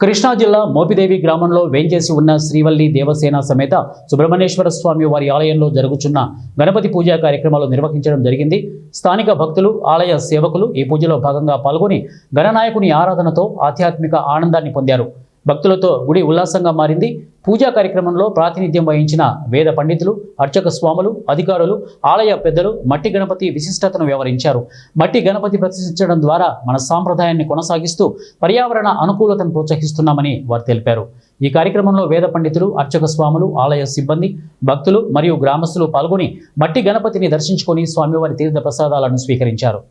కృష్ణా జిల్లా మోపిదేవి గ్రామంలో వేంచేసి ఉన్న శ్రీవల్లి దేవసేన సమేత సుబ్రహ్మణ్యేశ్వర స్వామి వారి ఆలయంలో జరుగుతున్న గణపతి పూజా కార్యక్రమాలు నిర్వహించడం జరిగింది. స్థానిక భక్తులు, ఆలయ సేవకులు ఈ పూజలో భాగంగా పాల్గొని గణనాయకుని ఆరాధనతో ఆధ్యాత్మిక ఆనందాన్ని పొందారు. భక్తులతో గుడి ఉల్లాసంగా మారింది. పూజా కార్యక్రమంలో ప్రాతినిధ్యం వహించిన వేద పండితులు, అర్చక స్వాములు, అధికారులు, ఆలయ పెద్దలు మట్టి గణపతి విశిష్టతను వివరించారు. మట్టి గణపతి ప్రతిష్ఠించడం ద్వారా మన సాంప్రదాయాన్ని కొనసాగిస్తూ పర్యావరణ అనుకూలతను ప్రోత్సహిస్తున్నామని వారు తెలిపారు. ఈ కార్యక్రమంలో వేద పండితులు, అర్చక స్వాములు, ఆలయ సిబ్బంది, భక్తులు మరియు గ్రామస్తులు పాల్గొని మట్టి గణపతిని దర్శించుకొని స్వామివారి తీర్థ ప్రసాదాలను స్వీకరించారు.